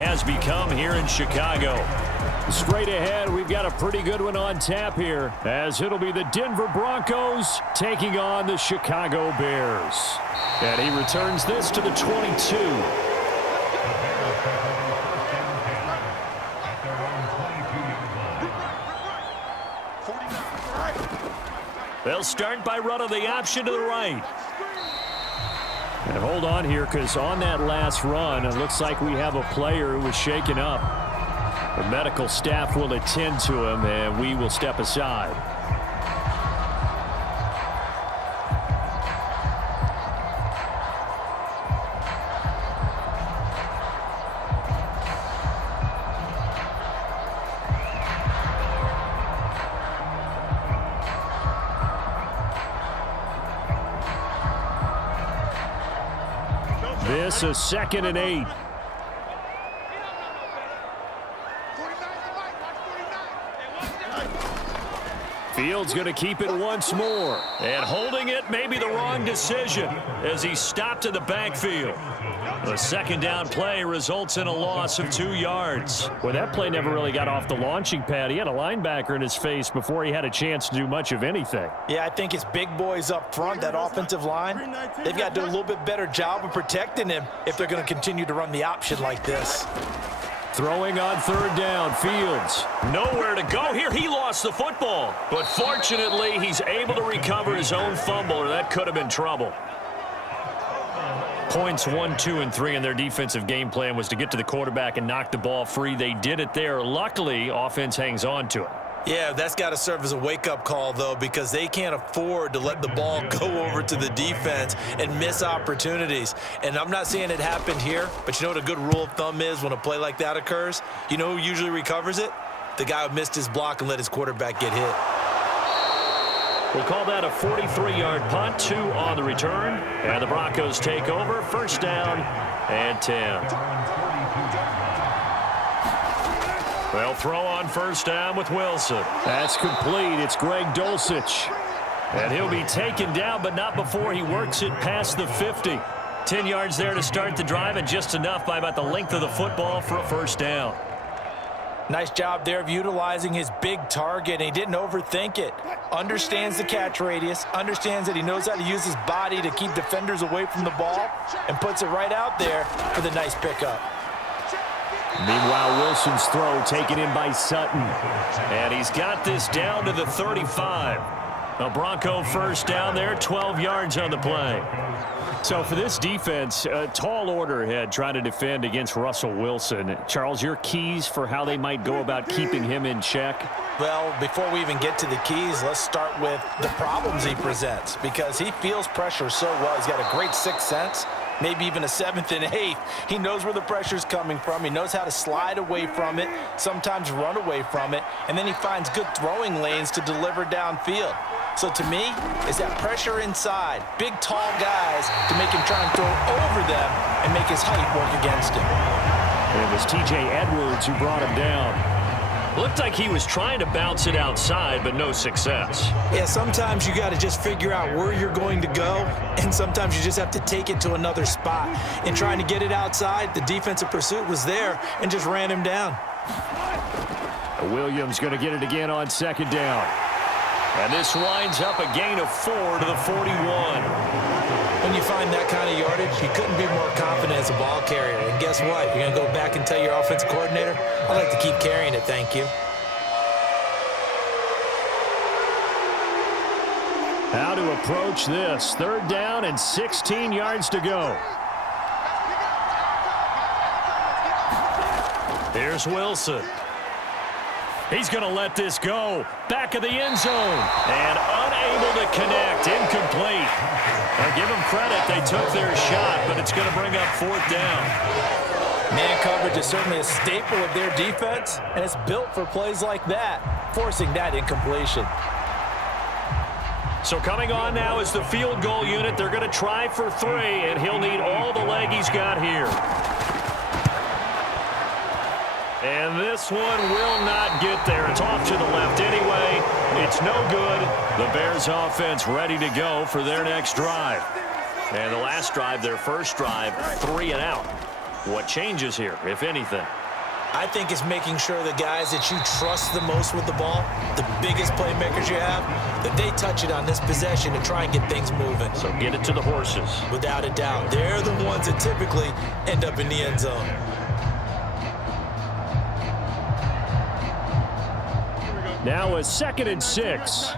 has become here in Chicago. Straight ahead, we've got a pretty good one on tap here, as it'll be the Denver Broncos taking on the Chicago Bears. And he returns this to the 22. They'll start by running the option to the right. And hold on here, because on that last run, it looks like we have a player who was shaken up. The medical staff will attend to him, and we will step aside. This is 2nd and 8. Fields going to keep it once more. And holding it may be the wrong decision as he stopped in the backfield. The second down play results in a loss of 2 yards. Well, that play never really got off the launching pad. He had a linebacker in his face before he had a chance to do much of anything. Yeah, I think it's big boys up front, that offensive line. They've got to do a little bit better job of protecting him if they're going to continue to run the option like this. Throwing on 3rd down, Fields. Nowhere to go here. He lost the football. But fortunately, he's able to recover his own fumble, or that could have been trouble. Points 1, 2, and 3 in their defensive game plan was to get to the quarterback and knock the ball free. They did it there. Luckily, offense hangs on to it. Yeah, that's got to serve as a wake-up call, though, because they can't afford to let the ball go over to the defense and miss opportunities. And I'm not saying it happened here, but you know what a good rule of thumb is when a play like that occurs? You know who usually recovers it? The guy who missed his block and let his quarterback get hit. We'll call that a 43-yard punt, 2 on the return. And the Broncos take over, 1st down and 10. They'll throw on 1st down with Wilson. That's complete. It's Greg Dulcich. And he'll be taken down, but not before he works it past the 50. 10 yards there to start the drive, and just enough by about the length of the football for a 1st down. Nice job there of utilizing his big target, and he didn't overthink it. Understands the catch radius, understands that he knows how to use his body to keep defenders away from the ball, and puts it right out there for the nice pickup. Meanwhile, Wilson's throw taken in by Sutton. And he's got this down to the 35. A Bronco 1st down there, 12 yards on the play. So for this defense, a tall order ahead trying to defend against Russell Wilson. Charles, your keys for how they might go about keeping him in check? Well, before we even get to the keys, let's start with the problems he presents, because he feels pressure so well. He's got a great 6th sense, maybe even a 7th and 8th. He knows where the pressure's coming from. He knows how to slide away from it, sometimes run away from it, and then he finds good throwing lanes to deliver downfield. So to me, it's that pressure inside, big, tall guys to make him try and throw over them and make his height work against him. And it was T.J. Edwards who brought him down. Looked like he was trying to bounce it outside, but no success. Yeah, sometimes you got to just figure out where you're going to go, and sometimes you just have to take it to another spot. In trying to get it outside, the defensive pursuit was there and just ran him down. Williams going to get it again on 2nd down. And this winds up a gain of 4 to the 41. When you find that kind of yardage, you couldn't be more confident as a ball carrier. And guess what? You're going to go back and tell your offensive coordinator, I'd like to keep carrying it, thank you. How to approach this. 3rd down and 16 yards to go. Here's Wilson. He's going to let this go. Back of the end zone. And unable to connect. Incomplete. Now give them credit. They took their shot, but it's going to bring up 4th down. Man coverage is certainly a staple of their defense, and it's built for plays like that, forcing that incompletion. So coming on now is the field goal unit. They're going to try for 3, and he'll need all the leg he's got here. And this one will not get there. It's off to the left anyway. It's no good. The Bears offense ready to go for their next drive. And the last drive, their first drive, 3 and out. What changes here, if anything? I think it's making sure the guys that you trust the most with the ball, the biggest playmakers you have, that they touch it on this possession to try and get things moving. So get it to the horses. Without a doubt. They're the ones that typically end up in the end zone. Now a 2nd and 6.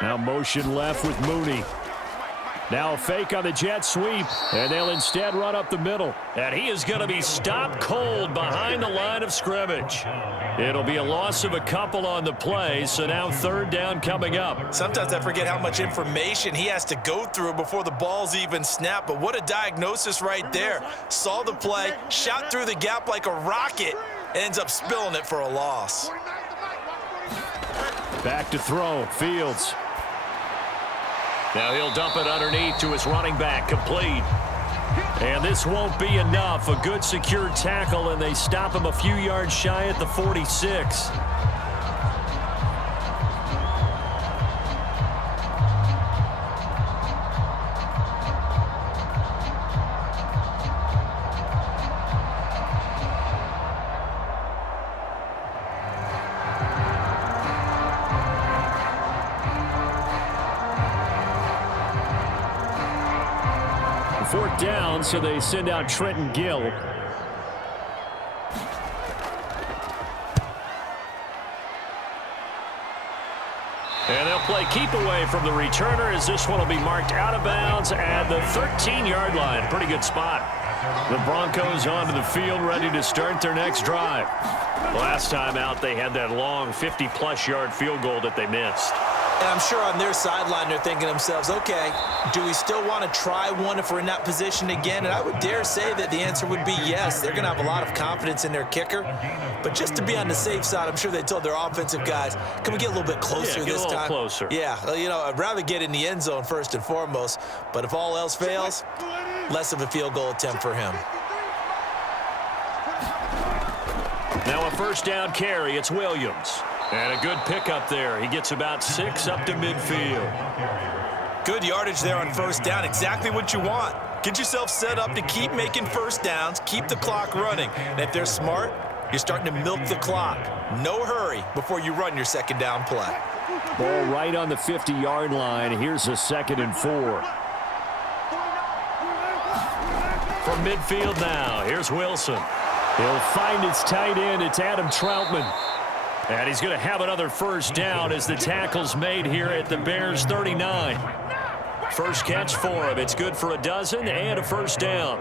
Now motion left with Mooney. Now a fake on the jet sweep, and they'll instead run up the middle. And he is going to be stopped cold behind the line of scrimmage. It'll be a loss of a couple on the play, so now 3rd down coming up. Sometimes I forget how much information he has to go through before the ball's even snapped, but what a diagnosis right there. Saw the play, shot through the gap like a rocket, ends up spilling it for a loss. Back to throw, Fields. Now he'll dump it underneath to his running back, complete. And this won't be enough. A good secure tackle, and they stop him a few yards shy at the 46. Fourth down, so they send out Trenton Gill. And they'll play keep away from the returner as this one will be marked out of bounds at the 13-yard line. Pretty good spot. The Broncos onto the field, ready to start their next drive. Last time out, they had that long 50-plus yard field goal that they missed. And I'm sure on their sideline they're thinking to themselves, okay, do we still want to try one if we're in that position again? And I would dare say that the answer would be yes. They're going to have a lot of confidence in their kicker. But just to be on the safe side, I'm sure they told their offensive guys, can we get a little bit closer this time? Closer. Yeah, well, you know, I'd rather get in the end zone first and foremost. But if all else fails, less of a field goal attempt for him. Now a 1st down carry. It's Williams. And a good pickup there. He gets about 6 up to midfield. Good yardage there on 1st down. Exactly what you want. Get yourself set up to keep making 1st downs, keep the clock running. And if they're smart, you're starting to milk the clock. No hurry before you run your 2nd down play. Ball right on the 50-yard line. Here's a 2nd and 4. From midfield now, here's Wilson. He'll find his tight end. It's Adam Troutman. And he's going to have another 1st down as the tackle's made here at the Bears' 39. First catch for him. It's good for a dozen and a 1st down.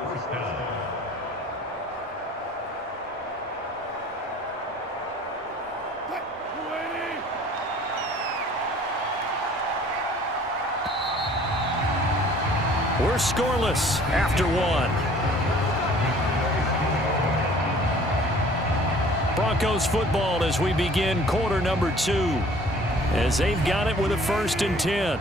We're scoreless after 1. Broncos football as we begin quarter number 2, as they've got it with a 1st and 10.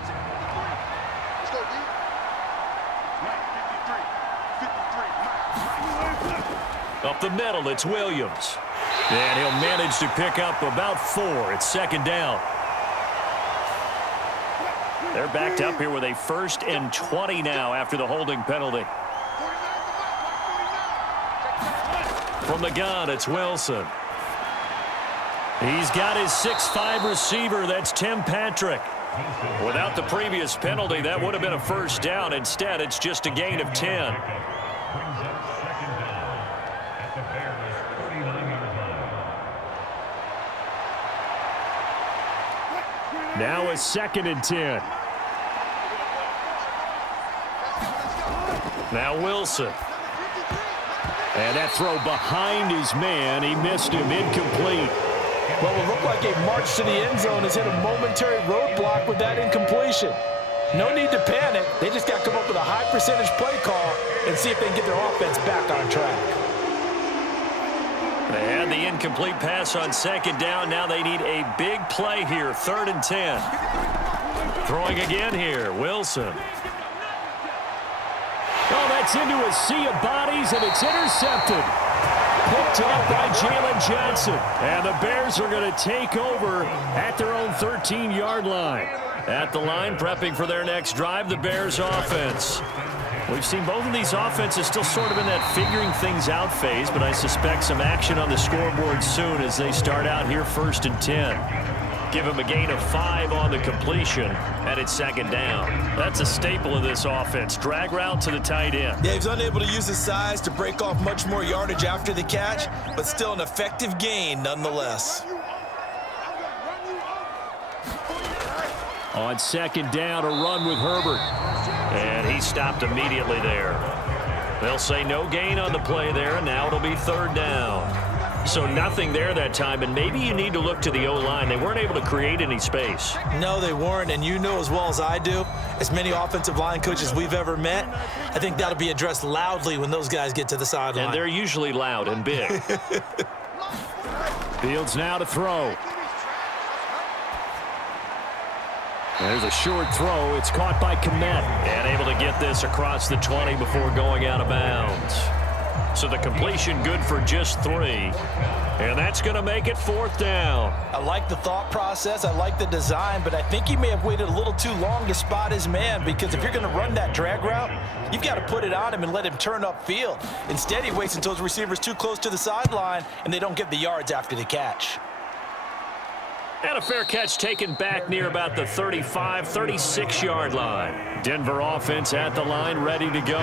Up the middle, it's Williams. And he'll manage to pick up about 4. It's 2nd down. They're backed up here with a 1st and 20 now after the holding penalty. From the gun, it's Wilson. He's got his 6'5" receiver. That's Tim Patrick. Without the previous penalty, that would have been a 1st down. Instead, it's just a gain of 10. Now a 2nd and 10. Now Wilson. And that throw behind his man. He missed him. Incomplete. Well, it looked like a march to the end zone has hit a momentary roadblock with that incompletion. No need to panic. They just got to come up with a high percentage play call and see if they can get their offense back on track. They had the incomplete pass on 2nd down. Now they need a big play here. 3rd and 10. Throwing again here. Wilson. Oh, that's into a sea of bodies, and it's intercepted. Picked up by Jalen Johnson. And the Bears are going to take over at their own 13-yard line. At the line, prepping for their next drive, the Bears offense. We've seen both of these offenses still sort of in that figuring things out phase, but I suspect some action on the scoreboard soon as they start out here 1st and 10. Give him a gain of 5 on the completion, and it's 2nd down. That's a staple of this offense. Drag route to the tight end. Yeah, he's unable to use his size to break off much more yardage after the catch, but still an effective gain nonetheless. On 2nd down, a run with Herbert. And he stopped immediately there. They'll say no gain on the play there, and now it'll be 3rd down. So nothing there that time, and maybe you need to look to the O-line. They weren't able to create any space. No, they weren't, and you know as well as I do, as many offensive line coaches we've ever met, I think that'll be addressed loudly when those guys get to the sideline. And they're usually loud and big. Fields now to throw. There's a short throw. It's caught by Kmet. And able to get this across the 20 before going out of bounds. So the completion good for just 3. And that's going to make it 4th down. I like the thought process. I like the design, but I think he may have waited a little too long to spot his man, because if you're going to run that drag route, you've got to put it on him and let him turn upfield. Instead, he waits until his receiver's too close to the sideline, and they don't get the yards after the catch. And a fair catch taken back near about the 35, 36-yard line. Denver offense at the line, ready to go.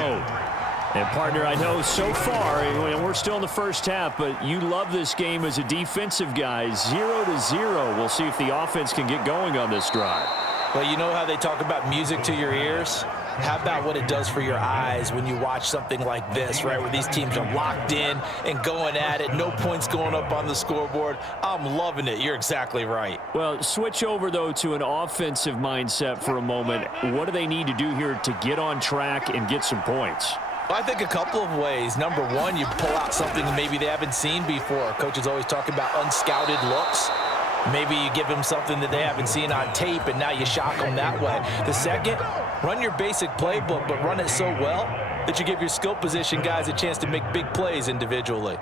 And, partner, I know so far, and we're still in the first half, but you love this game as a defensive guy. 0-0. We'll see if the offense can get going on this drive. Well, you know how they talk about music to your ears? How about what it does for your eyes when you watch something like this, right, where these teams are locked in and going at it, no points going up on the scoreboard? I'm loving it. You're exactly right. Well, switch over, though, to an offensive mindset for a moment. What do they need to do here to get on track and get some points? Well, I think a couple of ways. Number one, you pull out something that maybe they haven't seen before. Coaches always talk about unscouted looks. Maybe you give them something that they haven't seen on tape, and now you shock them that way. The second, run your basic playbook, but run it so well that you give your skill position guys a chance to make big plays individually.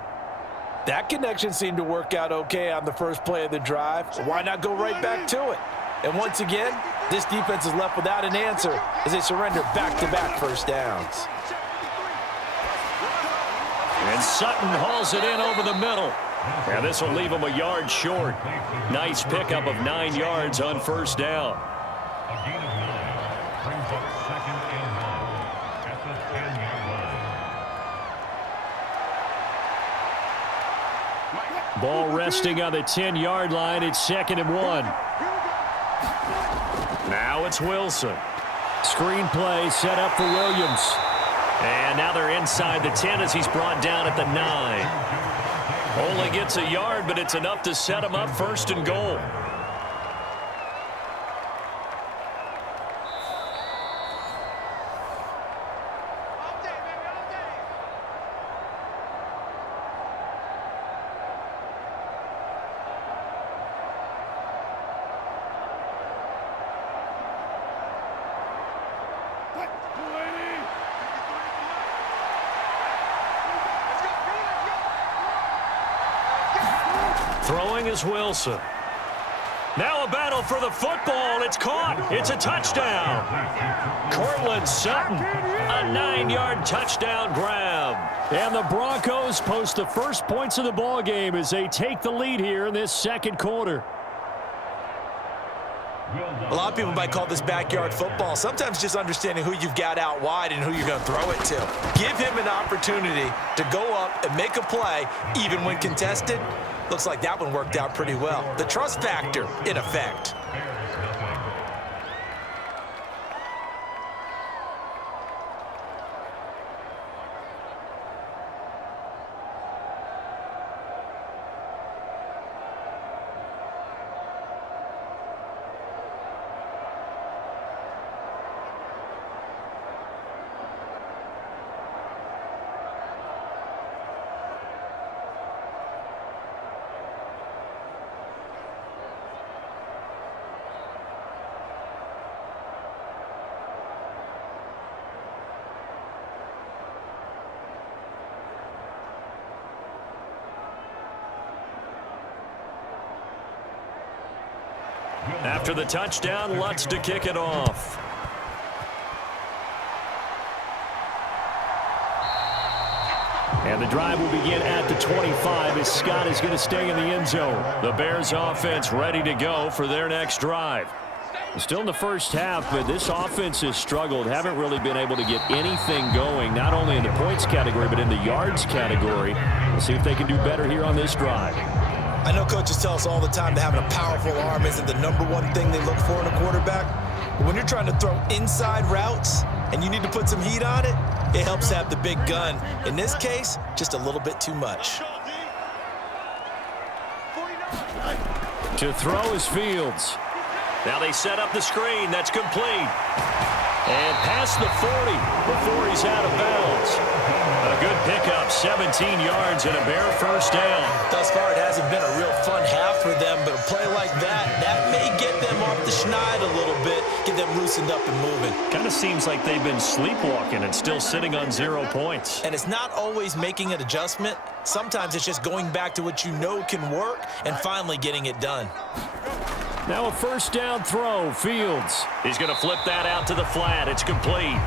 That connection seemed to work out okay on the first play of the drive. Why not go right back to it? And once again, this defense is left without an answer as they surrender back-to-back first downs. And Sutton hauls it in over the middle. And this will leave him a yard short. Nice pickup of 9 yards on 1st down. Ball resting on the 10-yard line. It's 2nd and 1. Now it's Wilson. Screen play set up for Williams. And now they're inside the 10 as he's brought down at the 9. Only gets a yard, but it's enough to set him up 1st and goal. Throwing is Wilson. Now a battle for the football. It's caught. It's a touchdown. Cortland Sutton, a 9-yard touchdown grab. And the Broncos post the first points of the ball game as they take the lead here in this 2nd quarter. A lot of people might call this backyard football. Sometimes just understanding who you've got out wide and who you're going to throw it to. Give him an opportunity to go up and make a play, even when contested. Looks like that one worked out pretty well. The trust factor in effect. After the touchdown, Lutz to kick it off. And the drive will begin at the 25 as Scott is going to stay in the end zone. The Bears offense ready to go for their next drive. Still in the first half, but this offense has struggled. Haven't really been able to get anything going, not only in the points category, but in the yards category. We'll see if they can do better here on this drive. I know coaches tell us all the time that having a powerful arm isn't the number one thing they look for in a quarterback. But when you're trying to throw inside routes and you need to put some heat on it, it helps have the big gun. In this case, just a little bit too much. To throw is Fields. Now they set up the screen. That's complete. And past the 40 before he's out of bounds. A good pickup, 17 yards and a Bear first down. Thus far, it hasn't been a real fun half for them, but a play like that may get them off the schneid a little bit, get them loosened up and moving. Kind of seems like they've been sleepwalking and still sitting on 0 points. And it's not always making an adjustment. Sometimes it's just going back to what you know can work and finally getting it done. Now a first down throw, Fields. He's going to flip that out to the flat. It's complete.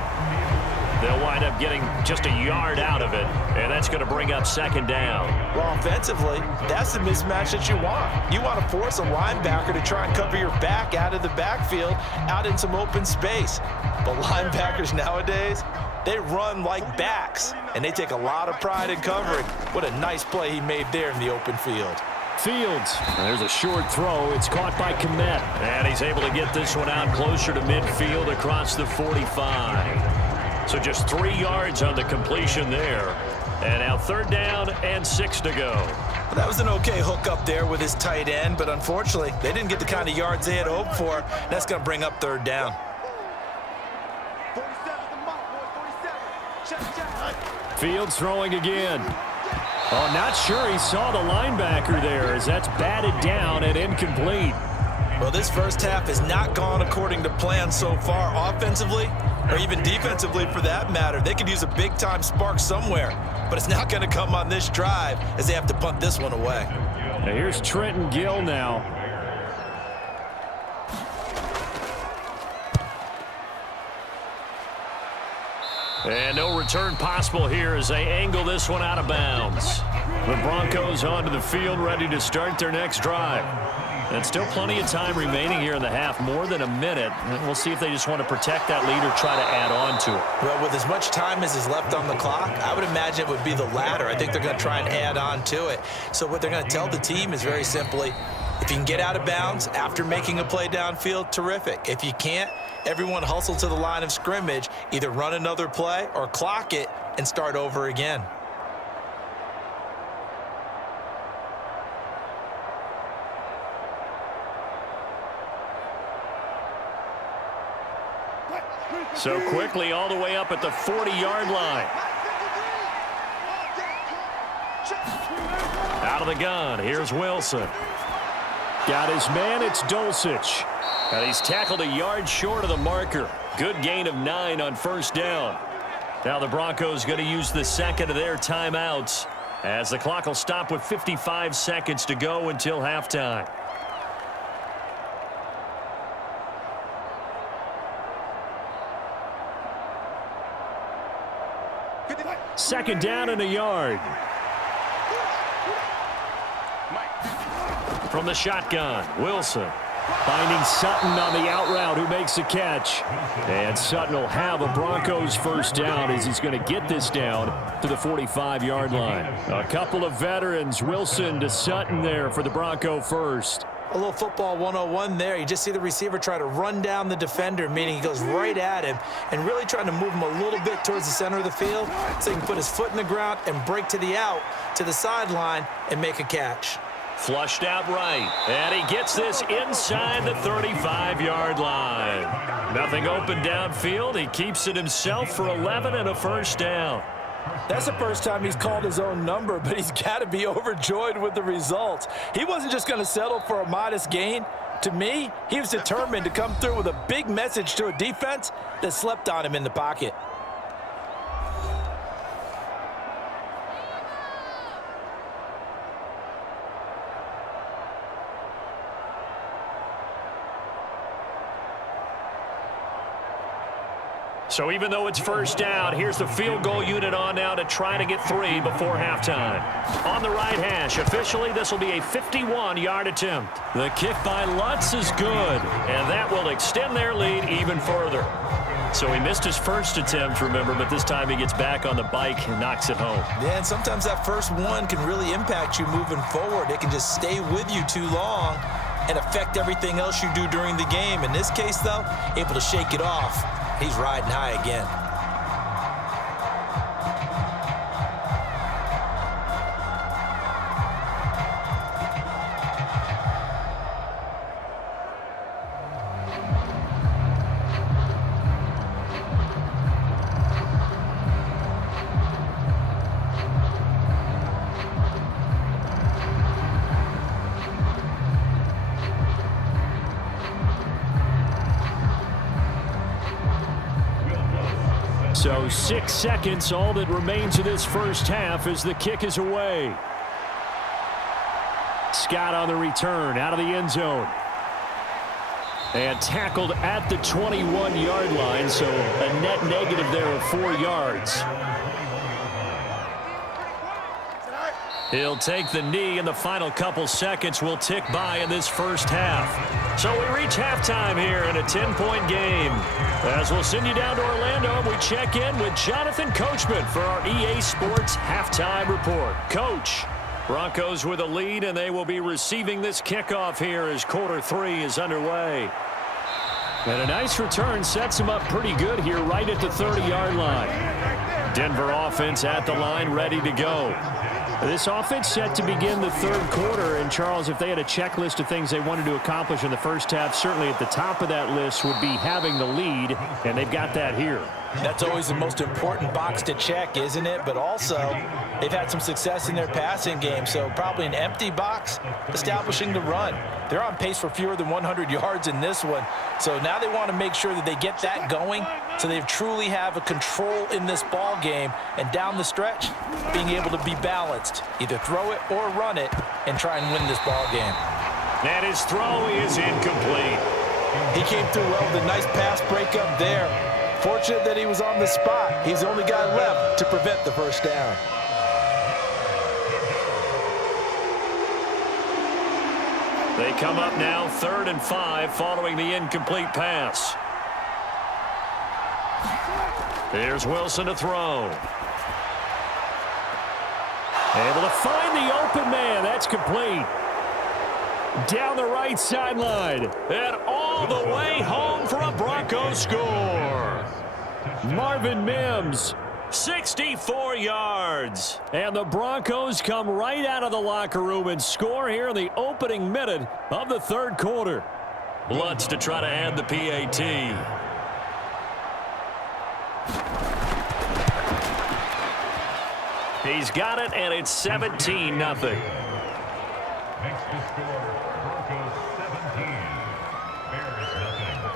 They'll wind up getting just a yard out of it, and that's going to bring up second down. Well, offensively, that's the mismatch that you want. You want to force a linebacker to try and cover your back out of the backfield, out in some open space. But linebackers nowadays, they run like backs, and they take a lot of pride in covering. What a nice play he made there in the open field. Fields. There's a short throw. It's caught by Kmet. And he's able to get this one out closer to midfield across the 45. So just 3 yards on the completion there. And now third down and 6 to go. Well, that was an okay hook up there with his tight end, but unfortunately, they didn't get the kind of yards they had hoped for. That's going to bring up third down. Fields throwing again. Oh, not sure he saw the linebacker there as that's batted down and incomplete. Well, this first half has not gone according to plan so far offensively or even defensively for that matter. They could use a big-time spark somewhere, but it's not going to come on this drive as they have to punt this one away. Now here's Trenton Gill now. And no return possible here as they angle this one out of bounds. The Broncos onto the field ready to start their next drive. And still plenty of time remaining here in the half, more than a minute. And we'll see if they just want to protect that lead or try to add on to it. Well, with as much time as is left on the clock, I would imagine it would be the latter. I think they're going to try and add on to it. So what they're going to tell the team is very simply, if you can get out of bounds after making a play downfield, terrific. If you can't, everyone hustle to the line of scrimmage, either run another play or clock it and start over again. So quickly all the way up at the 40-yard line. Out of the gun, here's Wilson. Got his man, it's Dulcich. And he's tackled a yard short of the marker. Good gain of 9 on first down. Now the Broncos going to use the second of their timeouts as the clock will stop with 55 seconds to go until halftime. Second down and a yard. From the shotgun, Wilson finding Sutton on the out route who makes the catch. And Sutton will have a Broncos first down as he's going to get this down to the 45-yard line. A couple of veterans, Wilson to Sutton there for the Bronco first. A little football 101 there. You just see the receiver try to run down the defender, meaning he goes right at him and really trying to move him a little bit towards the center of the field so he can put his foot in the ground and break to the out, to the sideline, and make a catch. Flushed out right, and he gets this inside the 35-yard line. Nothing open downfield. He keeps it himself for 11 and a first down. That's the first time he's called his own number, but he's got to be overjoyed with the results. He wasn't just going to settle for a modest gain. To me, he was determined to come through with a big message to a defense that slept on him in the pocket. So even though it's first down, here's the field goal unit on now to try to get 3 before halftime. On the right hash, officially this will be a 51-yard attempt. The kick by Lutz is good, and that will extend their lead even further. So he missed his first attempt, remember, but this time he gets back on the bike and knocks it home. Yeah, and sometimes that first one can really impact you moving forward. It can just stay with you too long and affect everything else you do during the game. In this case, though, able to shake it off. He's riding high again. So 6 seconds, all that remains of this first half as the kick is away. Scott on the return, out of the end zone. And tackled at the 21-yard line, so a net negative there of 4 yards. He'll take the knee, and the final couple seconds will tick by in this first half. So we reach halftime here in a 10-point game. As we'll send you down to Orlando, we check in with Jonathan Coachman for our EA Sports Halftime Report. Coach, Broncos with a lead, and they will be receiving this kickoff here as quarter 3 is underway. And a nice return sets them up pretty good here right at the 30-yard line. Denver offense at the line, ready to go. This offense set to begin the third quarter, and Charles, if they had a checklist of things they wanted to accomplish in the first half, certainly at the top of that list would be having the lead, and they've got that here. That's always the most important box to check, isn't it? But also, they've had some success in their passing game, so probably an empty box establishing the run. They're on pace for fewer than 100 yards in this one, so now they want to make sure that they get that going so they truly have a control in this ball game, and down the stretch, being able to be balanced, either throw it or run it, and try and win this ball game. And his throw is incomplete. He came through well with a nice pass breakup there. Fortunate that he was on the spot. He's the only guy left to prevent the first down. They come up now 3rd and 5 following the incomplete pass. Here's Wilson to throw. Able to find the open man. That's complete. Down the right sideline. And all the way home for a Broncos score. Marvin Mims, 64 yards. And the Broncos come right out of the locker room and score here in the opening minute of the third quarter. Lutz to try to add the PAT. He's got it, and it's 17-0. Next to score, Broncos 17, Bears nothing.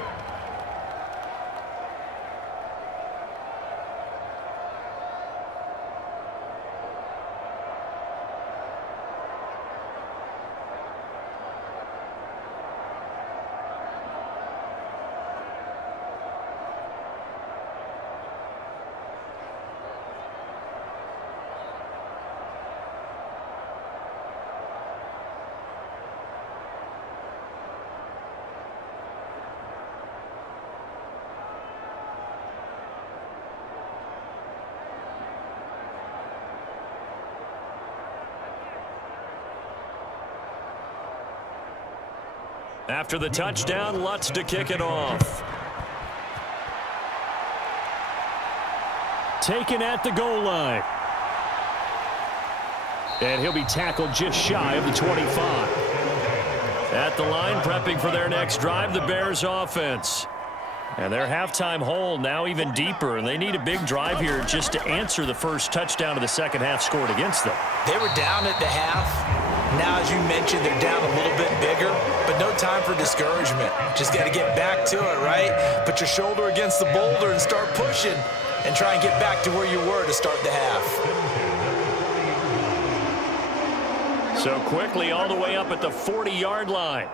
After the touchdown, Lutz to kick it off. Taken at the goal line. And he'll be tackled just shy of the 25. At the line, prepping for their next drive, the Bears offense. And their halftime hole now even deeper, and they need a big drive here just to answer the first touchdown of the second half scored against them. They were down at the half. Now, as you mentioned, they're down a little bit bigger, but no time for discouragement. Just got to get back to it, right? Put your shoulder against the boulder and start pushing and try and get back to where you were to start the half. So quickly all the way up at the 40-yard line.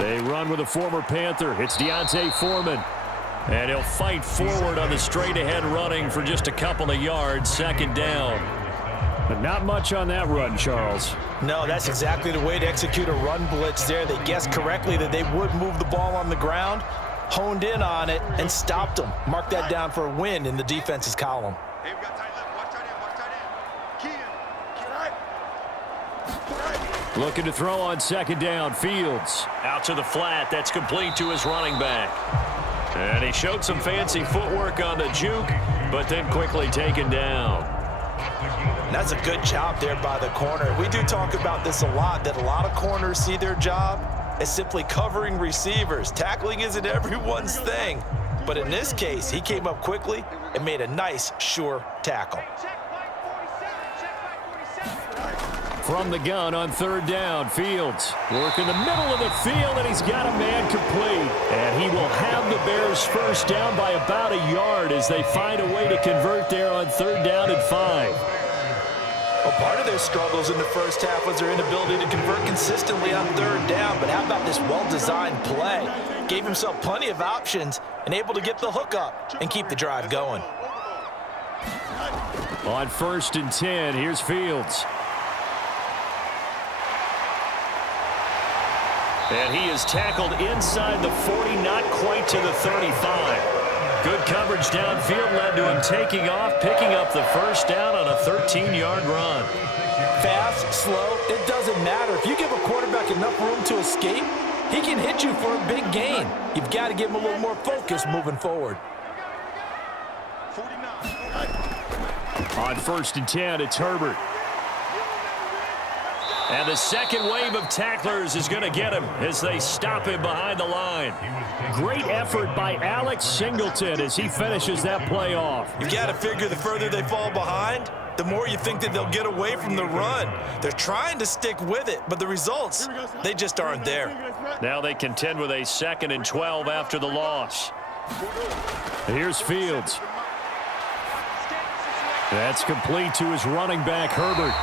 They run with a former Panther. It's Deontay Foreman. And he'll fight forward on the straight-ahead running for just a couple of yards, second down. But not much on that run, Charles. No, that's exactly the way to execute a run blitz there. They guessed correctly that they would move the ball on the ground, honed in on it, and stopped them. Mark that down for a win in the defense's column. Hey, we got tight left. Watch tight end. Looking to throw on second down. Fields out to the flat. That's complete to his running back. And he showed some fancy footwork on the juke, but then quickly taken down. That's a good job there by the corner. We do talk about this a lot, that a lot of corners see their job as simply covering receivers. Tackling isn't everyone's thing. But in this case, he came up quickly and made a nice, sure tackle. From the gun on third down, Fields work in the middle of the field, and he's got a man complete. And he will have the Bears first down by about a yard as they find a way to convert there on third down and 5. Well, part of their struggles in the first half was their inability to convert consistently on third down. But how about this well-designed play? Gave himself plenty of options and able to get the hook up and keep the drive going. On 1st and 10, here's Fields. And he is tackled inside the 40, not quite to the 35. Good coverage downfield led to him taking off, picking up the first down on a 13-yard run. Fast, slow, it doesn't matter. If you give a quarterback enough room to escape, he can hit you for a big gain. You've got to give him a little more focus moving forward. On 1st and 10, it's Herbert. And the second wave of tacklers is going to get him as they stop him behind the line. Great effort by Alex Singleton as he finishes that play off. You got to figure the further they fall behind, the more you think that they'll get away from the run. They're trying to stick with it, but the results, they just aren't there. Now they contend with a 2nd and 12 after the loss. Here's Fields. That's complete to his running back, Herbert.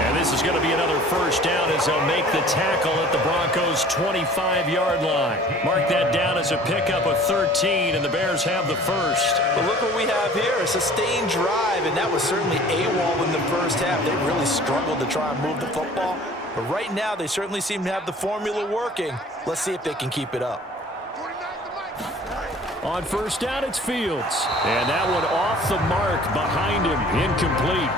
And this is going to be another first down as they'll make the tackle at the Broncos' 25-yard line. Mark that down as a pickup of 13, and the Bears have the first. But look what we have here, a sustained drive, and that was certainly AWOL in the first half. They really struggled to try and move the football. But right now, they certainly seem to have the formula working. Let's see if they can keep it up. On first down, it's Fields. And that one off the mark behind him, incomplete.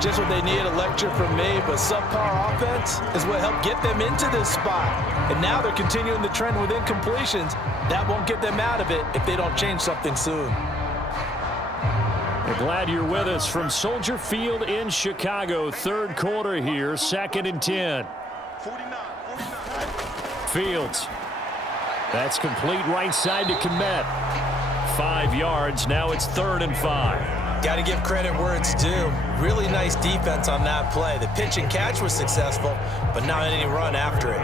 Just what they need, a lecture from me, but subpar offense is what helped get them into this spot. And now they're continuing the trend with incompletions. That won't get them out of it if they don't change something soon. We're glad you're with us from Soldier Field in Chicago. Third quarter here, 2nd and 10. Fields. That's complete right side to Kmet. 5 yards, now it's 3rd and 5. Got to give credit where it's due. Really nice defense on that play. The pitch and catch was successful, but not any run after it.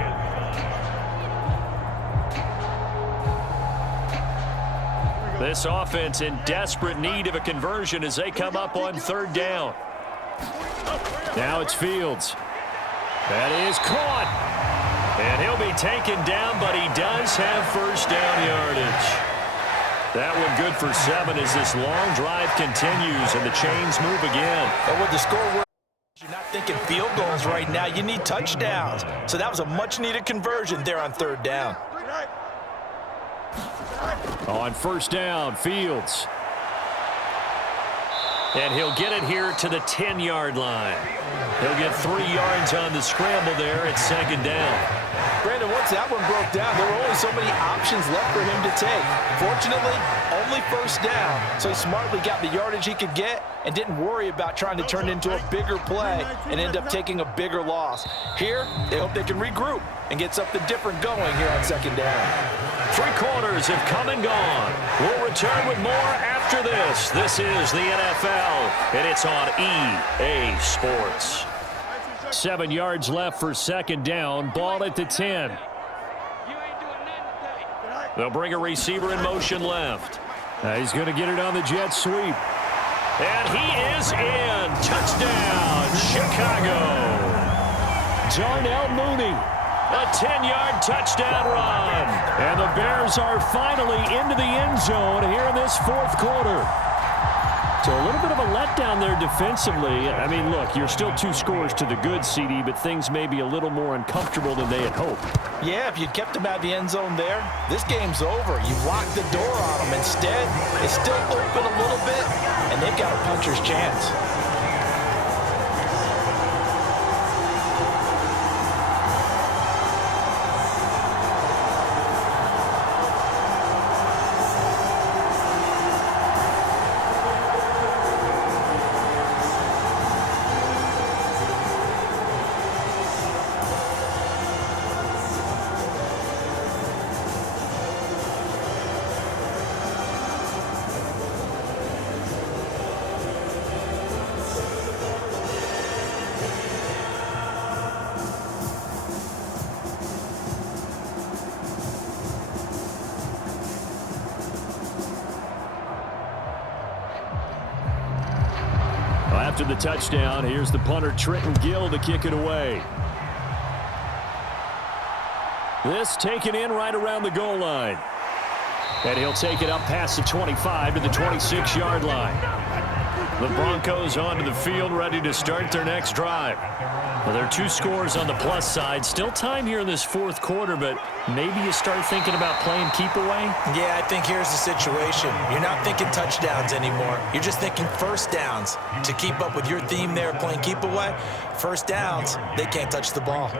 This offense in desperate need of a conversion as they come up on 3rd down. Now it's Fields. That is caught. And he'll be taken down, but he does have first down yardage. That one good for 7 as this long drive continues and the chains move again. But with the score, you're not thinking field goals right now. You need touchdowns. So that was a much-needed conversion there on 3rd down. On 1st down, Fields. And he'll get it here to the 10-yard line. He'll get 3 yards on the scramble there at 2nd down. Brandon, once that one broke down, there were only so many options left for him to take. Fortunately, only first down, so he smartly got the yardage he could get and didn't worry about trying to turn it into a bigger play and end up taking a bigger loss. Here, they hope they can regroup and get something different going here on 2nd down. 3 quarters have come and gone. We'll return with more after this. This is the NFL, and it's on EA Sports. 7 yards left for 2nd down. Ball at the 10. They'll bring a receiver in motion left. He's going to get it on the jet sweep. And he is in. Touchdown, Chicago. Darnell Mooney. A 10-yard touchdown run. And the Bears are finally into the end zone here in this fourth quarter. So a little bit of a letdown there defensively. I mean, look, you're still 2 scores to the good, CD, but things may be a little more uncomfortable than they had hoped. Yeah, if you'd kept them out of the end zone there, this game's over. You've locked the door on them. Instead, it's still open a little bit, and they've got a puncher's chance. After the touchdown, here's the punter, Trenton Gill, to kick it away. This taken in right around the goal line. And he'll take it up past the 25 to the 26-yard line. The Broncos onto the field, ready to start their next drive. Well, there are 2 scores on the plus side. Still time here in this fourth quarter, but maybe you start thinking about playing keep away? Yeah, I think here's the situation. You're not thinking touchdowns anymore. You're just thinking first downs. To keep up with your theme there, playing keep away, first downs, they can't touch the ball.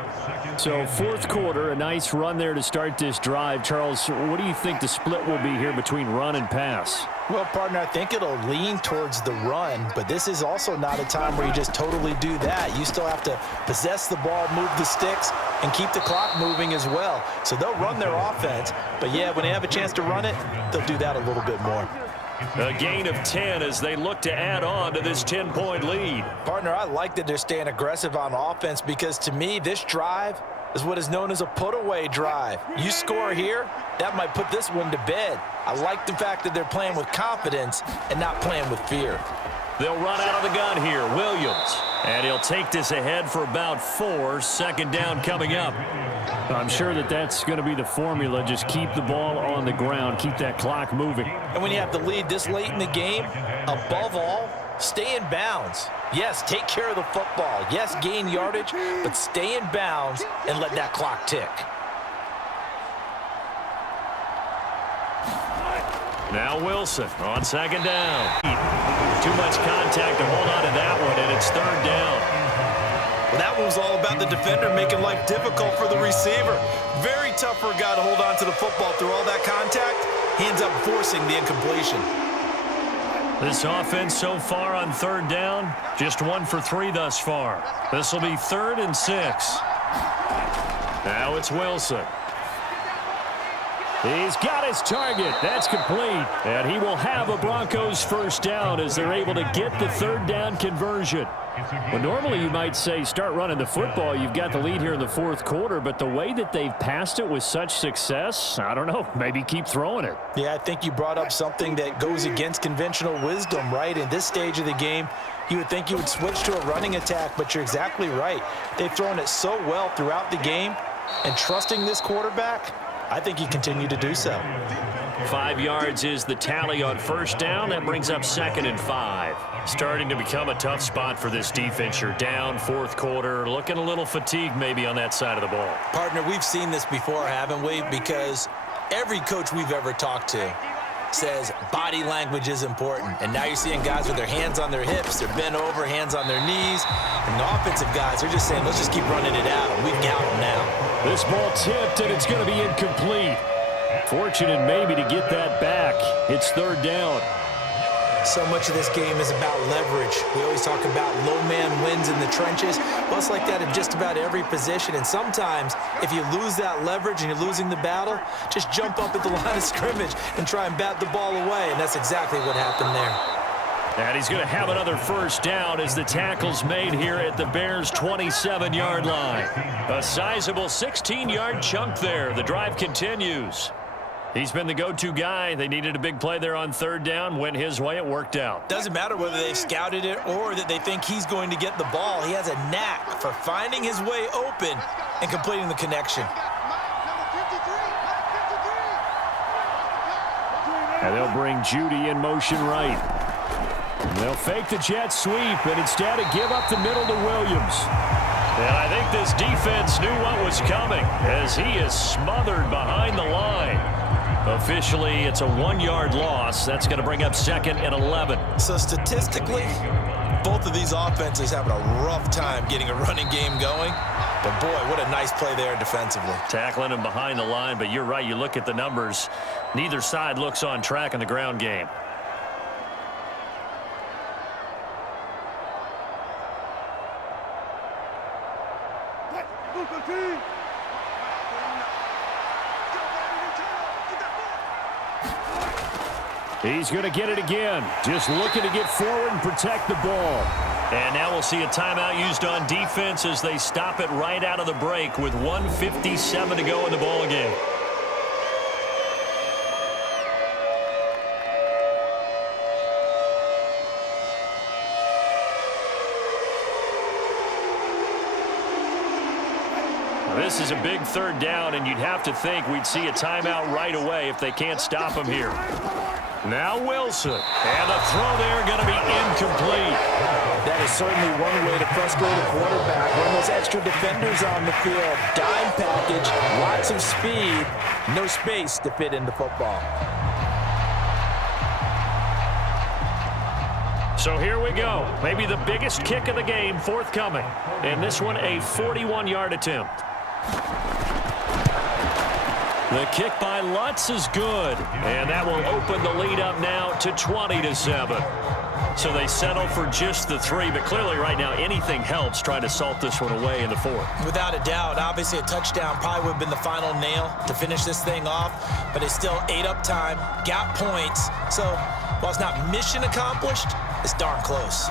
So fourth quarter, a nice run there to start this drive. Charles, what do you think the split will be here between run and pass? Well, partner, I think it'll lean towards the run, but this is also not a time where you just totally do that. You still have to possess the ball, move the sticks, and keep the clock moving as well. So they'll run their offense, but yeah, when they have a chance to run it, they'll do that a little bit more. A gain of 10 as they look to add on to this 10-point lead. Partner, I like that they're staying aggressive on offense because to me, this drive is what is known as a put-away drive. You score here, that might put this one to bed. I like the fact that they're playing with confidence and not playing with fear. They'll run out of the gun here, Williams. And he'll take this ahead for about 4. Second down coming up. I'm sure that that's going to be the formula. Just keep the ball on the ground. Keep that clock moving. And when you have the lead this late in the game, above all, stay in bounds. Yes, take care of the football. Yes, gain yardage, but stay in bounds and let that clock tick. Now Wilson on second down. Too much contact to hold on to that one, and it's third down. Well, that one was all about the defender making life difficult for the receiver. Very tough for a guy to hold on to the football through all that contact. He ends up forcing the incompletion. This offense so far on third down, just 1 for 3 thus far. This will be 3rd and 6. Now it's Wilson. He's got his target. That's complete. And he will have a Broncos first down as they're able to get the third down conversion. Well, normally you might say start running the football. You've got the lead here in the fourth quarter, but the way that they've passed it with such success, I don't know, maybe keep throwing it. Yeah, I think you brought up something that goes against conventional wisdom, right? In this stage of the game, you would think you would switch to a running attack, but you're exactly right. They've thrown it so well throughout the game, and trusting this quarterback, I think you continue to do so. 5 yards is the tally on first down. That brings up 2nd and 5. Starting to become a tough spot for this defense. You're down fourth quarter, looking a little fatigued maybe on that side of the ball. Partner, we've seen this before, haven't we? Because every coach we've ever talked to says body language is important. And now you're seeing guys with their hands on their hips, they're bent over, hands on their knees. And the offensive guys are just saying, let's just keep running it out. We've got them now. This ball tipped, and it's going to be incomplete. Fortunate maybe to get that back. It's third down. So much of this game is about leverage. We always talk about low man wins in the trenches. Well, it's like that in just about every position. And sometimes, if you lose that leverage and you're losing the battle, just jump up at the line of scrimmage and try and bat the ball away. And that's exactly what happened there. And he's going to have another first down as the tackle's made here at the Bears' 27-yard line. A sizable 16-yard chunk there. The drive continues. He's been the go-to guy. They needed a big play there on third down. Went his way. It worked out. Doesn't matter whether they've scouted it or that they think he's going to get the ball. He has a knack for finding his way open and completing the connection. And they'll bring Judy in motion right. They'll fake the jet sweep and instead give up the middle to Williams. And I think this defense knew what was coming as he is smothered behind the line. Officially, it's a 1-yard loss. That's going to bring up 2nd and 11. So statistically, both of these offenses having a rough time getting a running game going. But boy, what a nice play there defensively. Tackling him behind the line, but you're right. You look at the numbers. Neither side looks on track in the ground game. He's going to get it again. Just looking to get forward and protect the ball. And now we'll see a timeout used on defense as they stop it right out of the break with 1:57 to go in the ball game. This is a big third down, and you'd have to think we'd see a timeout right away if they can't stop him here. Now Wilson, and the throw there going to be incomplete. That is certainly one way to frustrate a quarterback. Run those extra defenders on the field. Dime package, lots of speed, no space to fit into football. So here we go. Maybe the biggest kick of the game forthcoming. And this one, a 41-yard attempt. The kick by Lutz is good, and that will open the lead up now to 20-7. So they settle for just the 3, but clearly right now anything helps trying to salt this one away in the 4th. Without a doubt, obviously a touchdown probably would have been the final nail to finish this thing off, but it's still ate up time, got points. So while it's not mission accomplished, it's darn close.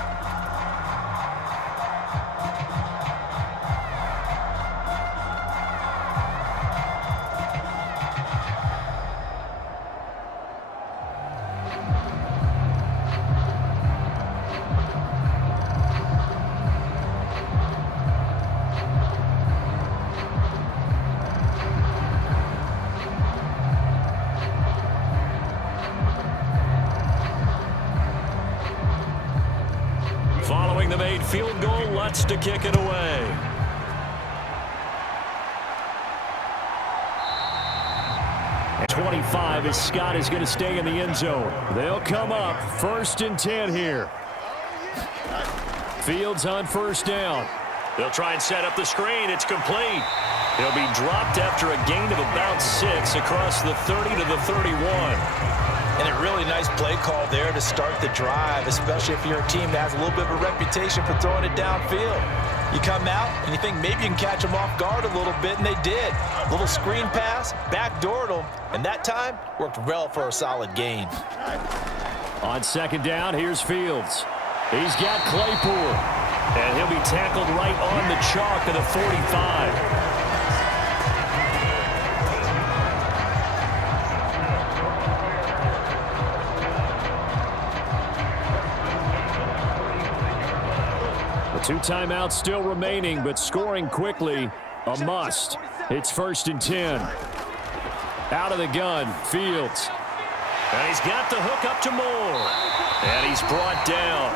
Following the made field goal, Lutz to kick it away. At 25 as Scott is going to stay in the end zone. They'll come up 1st and 10 here. Fields on 1st down. They'll try and set up the screen. It's complete. He'll be dropped after a gain of about 6 across the 30 to the 31. And a really nice play call there to start the drive, especially if you're a team that has a little bit of a reputation for throwing it downfield. You come out and you think maybe you can catch them off guard a little bit, and they did. A little screen pass, backdoored them, and that time worked well for a solid gain. On 2nd down, here's Fields. He's got Claypool, and he'll be tackled right on the chalk of the 45. Two timeouts still remaining, but scoring quickly, a must. It's 1st and 10. Out of the gun, Fields. And he's got the hook up to Moore. And he's brought down.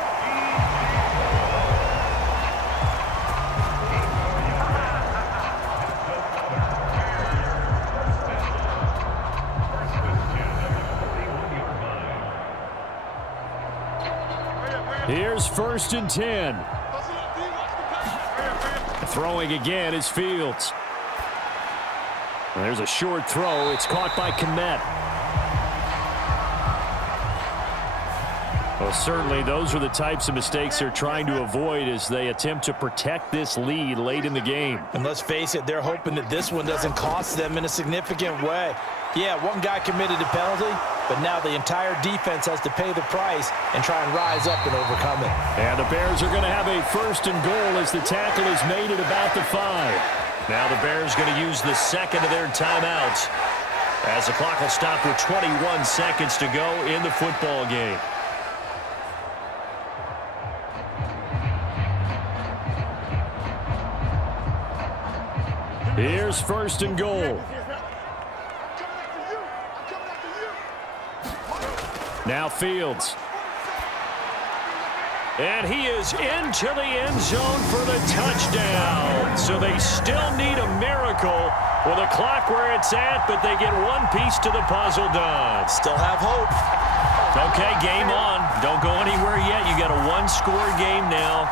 Here's 1st and 10. Throwing again is Fields. There's a short throw. It's caught by Kmet. Well, certainly those are the types of mistakes they're trying to avoid as they attempt to protect this lead late in the game. And let's face it, they're hoping that this one doesn't cost them in a significant way. Yeah, one guy committed a penalty, but now the entire defense has to pay the price and try and rise up and overcome it. And the Bears are going to have a 1st and goal as the tackle is made at about the 5. Now the Bears going to use the 2nd of their timeouts As the clock will stop with 21 seconds to go in the football game. Here's first and goal. Now Fields. And he is into the end zone for the touchdown. So they still need a miracle with the clock where it's at, but they get one piece to the puzzle done. Still have hope. Okay, game on. Don't go anywhere yet. You got a one-score game now.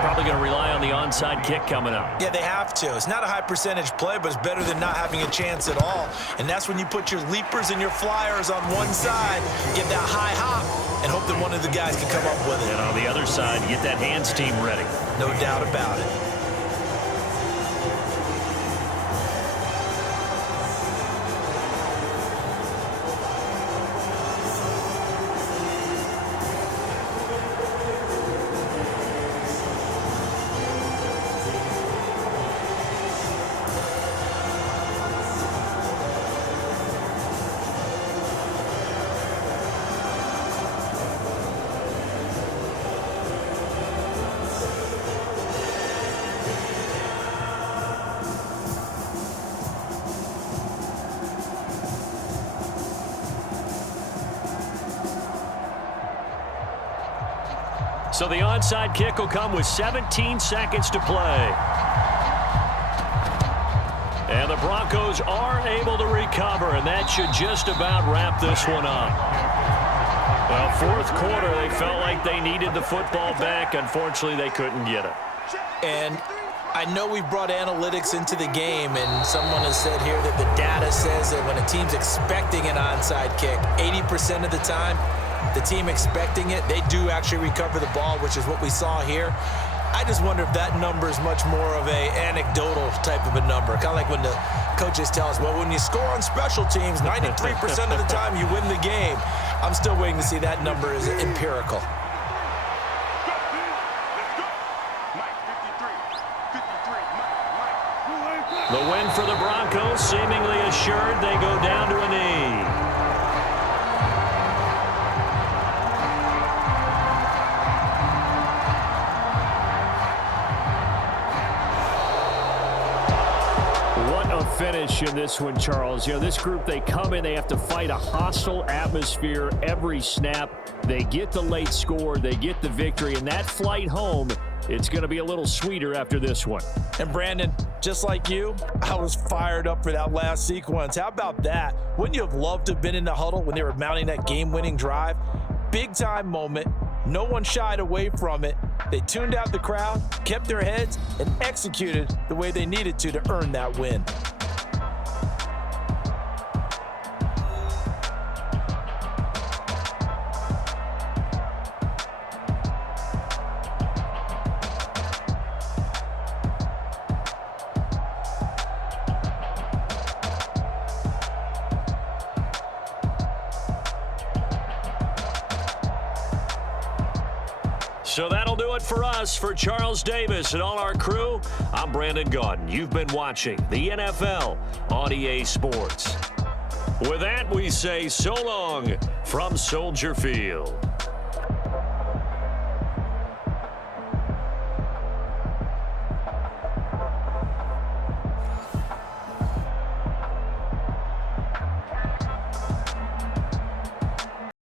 Probably going to rely on the onside kick coming up. Yeah, they have to. It's not a high percentage play, but it's better than not having a chance at all. And that's when you put your leapers and your flyers on one side, get that high hop, and hope that one of the guys can come up with it. And on the other side, get that hands team ready. No doubt about it. So the onside kick will come with 17 seconds to play. And the Broncos are able to recover, and that should just about wrap this one up. Well, fourth quarter, they felt like they needed the football back. Unfortunately, they couldn't get it. And I know we brought analytics into the game, and someone has said here that the data says that when a team's expecting an onside kick, 80% of the time, the team expecting it, they do actually recover the ball, which is what we saw here. I just wonder if that number is much more of a anecdotal type of a number. Kind of like when the coaches tell us, well, when you score on special teams, 93% of the time you win the game. I'm still waiting to see that number is empirical. The win for the Broncos, seemingly assured. They go down to a knee. Finish in this one, Charles. You know, this group, they come in, they have to fight a hostile atmosphere every snap. They get the late score, they get the victory, and that flight home, it's going to be a little sweeter after this one. And Brandon, just like you, I was fired up for that last sequence. How about that? Wouldn't you have loved to have been in the huddle when they were mounting that game-winning drive? Big-time moment. No one shied away from it. They tuned out the crowd, kept their heads, and executed the way they needed to earn that win. So that'll do it for us. For Charles Davis and all our crew, I'm Brandon Gaudin. You've been watching the NFL on EA Sports. With that, we say so long from Soldier Field.